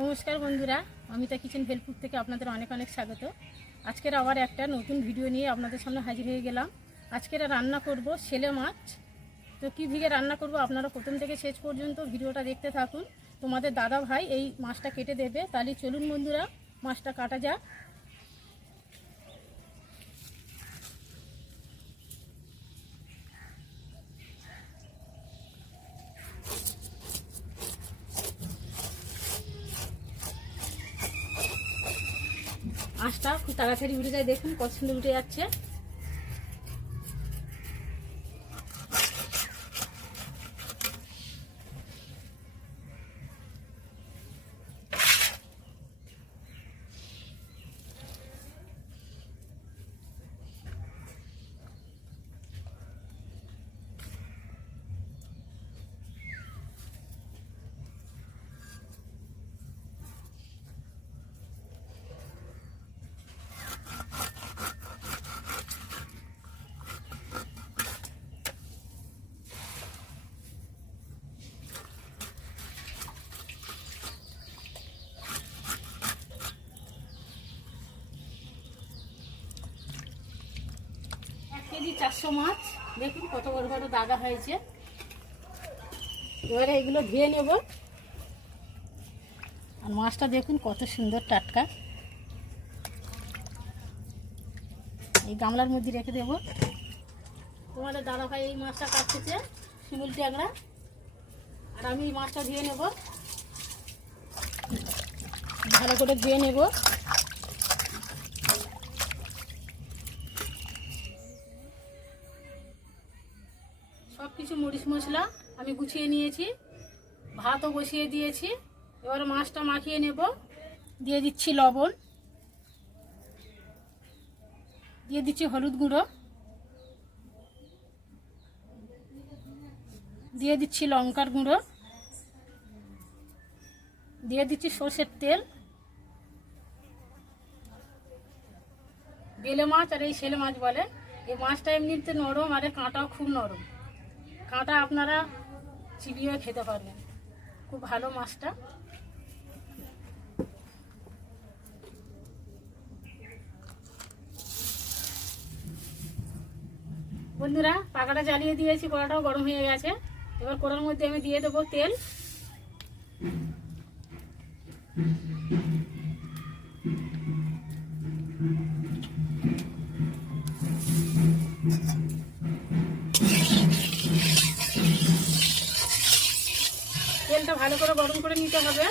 নমস্কার বন্ধুরা অমিতা কিচেন ভেলপুর থেকে আপনাদের অনেক অনেক স্বাগত। আজকের আবার একটা নতুন ভিডিও নিয়ে আপনাদের সামনে হাজির হয়ে গেলাম। আজকের রান্না করব ছেলে মাছ। তো কী ভিগে রান্না করব আপনারা প্রথম থেকে শেষ পর্যন্ত ভিডিওটা দেখতে থাকুন। তোমাদের দাদা ভাই এই মাছটা কেটে দেবে। তাহলে চলুন বন্ধুরা, মাছটা কাটা যাক। আঁশটা খুব তাড়াতাড়ি উঠে যায়। দেখুন কত সুন্দর উঠে যাচ্ছে। কেজি চারশো মাছ। দেখুন কত বড় বড় দাগা হয়েছে। এবারে এগুলো ধুয়ে নেব। আর মাছটা দেখুন কত সুন্দর টাটকা। এই গামলার মধ্যে রেখে দেব। তোমাদের দাদা ভাই এই মাছটা কাটতেছে শিমুল ট্যাংরা আর আমি এই মাছটা ধুয়ে নেব। ভালো করে ধুয়ে নেব। সব কিছু মরিচ মশলা আমি গুছিয়ে নিয়েছি। ভাতও বসিয়ে দিয়েছি। এবার মাছটা মাখিয়ে নেব। দিয়ে দিচ্ছি লবণ। দিয়ে দিচ্ছি হলুদ গুঁড়ো। দিয়ে দিচ্ছি লঙ্কার গুঁড়ো। দিয়ে দিচ্ছি সর্ষের তেল। বেলে মাছ আর এই ছেলে মাছ বলে। এই মাছটা এমনিতে নরম আর কাঁটাও খুব নরম। কাঁটা আপনারা চিবিয়ে খেতে পারবেন। খুব ভালো মাছটা। বন্ধুরা, পাকাটা জ্বালিয়ে দিয়েছি কড়াটাও গরম হয়ে গেছে। এবার কড়ার মধ্যে আমি দিয়ে দেবো তেল। তেলটা ভালো করে গরম করে নিতে হবে।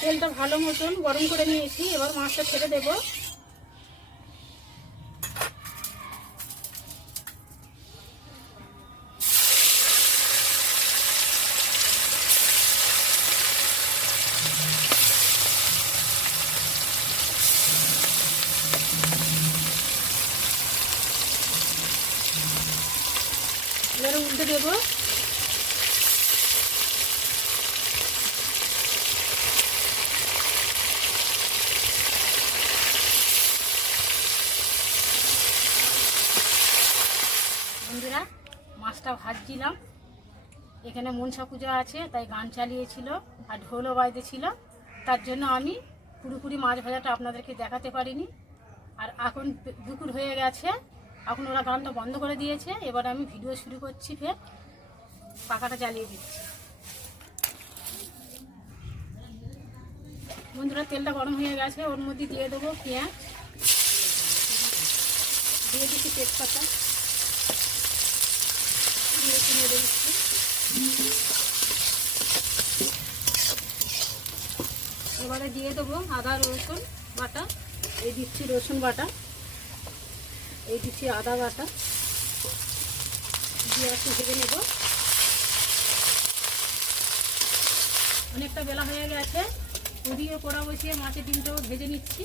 তেলটা ভালো মতন গরম করে নিয়েছি, এবার মাছটা ছেড়ে দেব। এবারে উল্টে দেবো। বন্ধুরা মাছটা ভাজছিলাম। এখানে মনসা পুজো আছে, তাই গান চালিয়েছিল আর ঢোলও বাজতেছিল তার জন্য আমি পুরোপুরি মাছ ভাজাটা আপনাদেরকে দেখাতে পারিনি। আর এখন দুপুর হয়ে গেছে এখন ওরা গানটা বন্ধ করে দিয়েছে। এবার আমি ভিডিও শুরু করছি ফের। পাখাটা জ্বালিয়ে দিচ্ছি। বন্ধুরা, তেলটা গরম হয়ে গেছে। ওর মধ্যে দিয়ে দেবো পেঁয়াজ। দিয়ে দিচ্ছি তেজপাতা। দিয়ে নেড়ে দিচ্ছি। এবারে দিয়ে দেবো আদা রসুন বাটা। এই দিচ্ছি রসুন বাটা। এই দিচ্ছি আদা বাটা। দিয়ে একটু ভেজে নেব। অনেকটা বেলা হয়ে গেছে। পুড়িয়ে পোড়া বসিয়ে মাছের ডিমটাও ভেজে নিচ্ছি।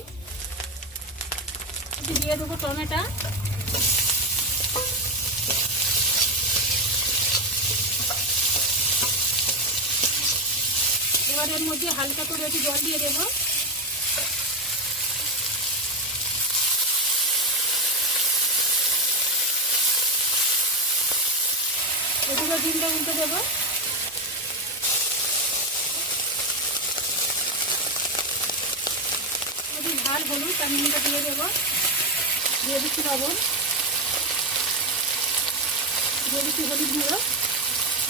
দিয়ে দেবো টমেটা। এবার এর মধ্যে হালকা করে একটু জল দিয়ে দেবো। এদিকে ডিমটা উল্টে দেবো। একটু ঝাল হলুদ তার নুনটা দিয়ে দেবো। দিয়ে দিচ্ছি লবণ। দিয়ে দিচ্ছি হলুদ গুঁড়ো।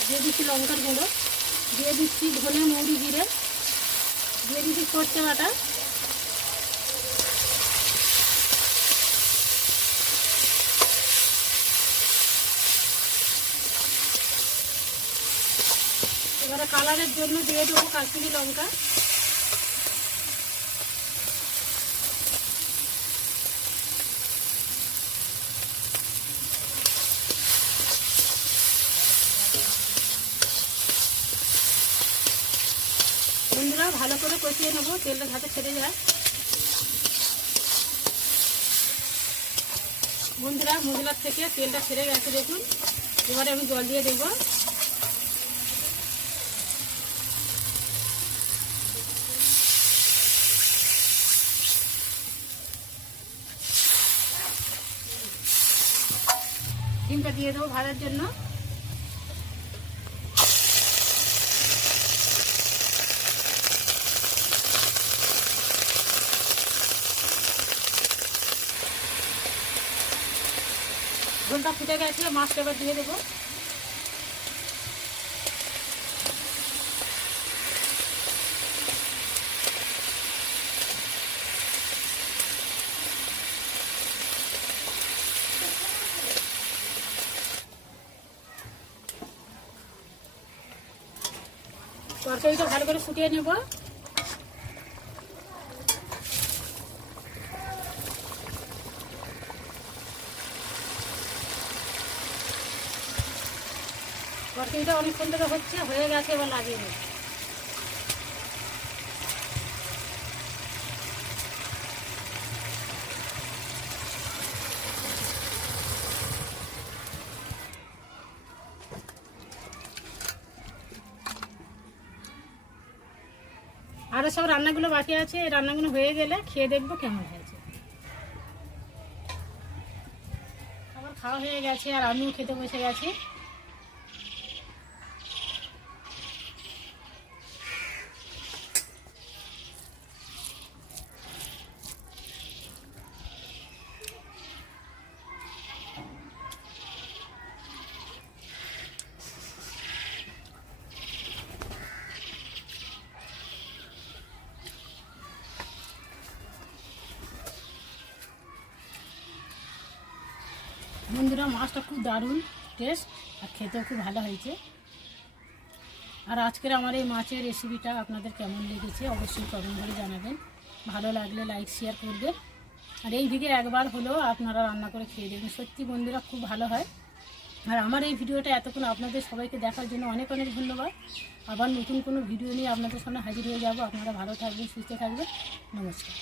দিয়ে দিচ্ছি লঙ্কার গুঁড়ো। দিয়ে দিচ্ছি ধনে মৌরি জিরে। দিয়ে দিচ্ছি সর্ষে বাটা। কালারের জন্য দিয়ে দেবো কাশ্মীরি লঙ্কা। বন্ধুরা, ভালো করে কষিয়ে নেব, তেলটা হাতে ছেড়ে যায়। বন্ধুরা মশলার থেকে তেলটা ছেড়ে গেছে দেখুন। এবারে আমি জল দিয়ে দেবো। ডিমটা দিয়ে দেবো ভাজার জন্য। ঝোলটা ফুটে গেছে মাছটা এবার দিয়ে দেবো। তরকারিটা ভালো করে ফুটিয়ে নেব। তরকারিটা অনেকক্ষণ ধরে হচ্ছে হয়ে গেছে এবার লাগিয়ে দেবো আরও সব রান্নাগুলো বাকি আছে, এই রান্নাগুলো হয়ে গেলে খেয়ে দেখব কেমন হয়েছে। খাওয়া হয়ে গেছে আর আমিও খেতে বসে গেছি। বন্ধুরা মাছটা খুব দারুণ টেস্ট আর খেতেও খুব ভালো হয়েছে। আর আজকের আমার এই মাছের রেসিপিটা আপনাদের কেমন লেগেছে অবশ্যই কমেন্ট করে জানাবেন। ভালো লাগলে লাইক শেয়ার করবেন। আর এই ভিডিও একবার হলেও আপনারা রান্না করে খেয়ে দেখবেন। সত্যি বন্ধুরা খুব ভালো হয়। আর আমার এই ভিডিওটা এতক্ষণ আপনাদের সবাইকে দেখার জন্য অনেক অনেক ধন্যবাদ। আবার নতুন কোনো ভিডিও নিয়ে আপনাদের সামনে হাজির হয়ে যাব। আপনারা ভালো থাকবেন, সুস্থ থাকবেন। নমস্কার।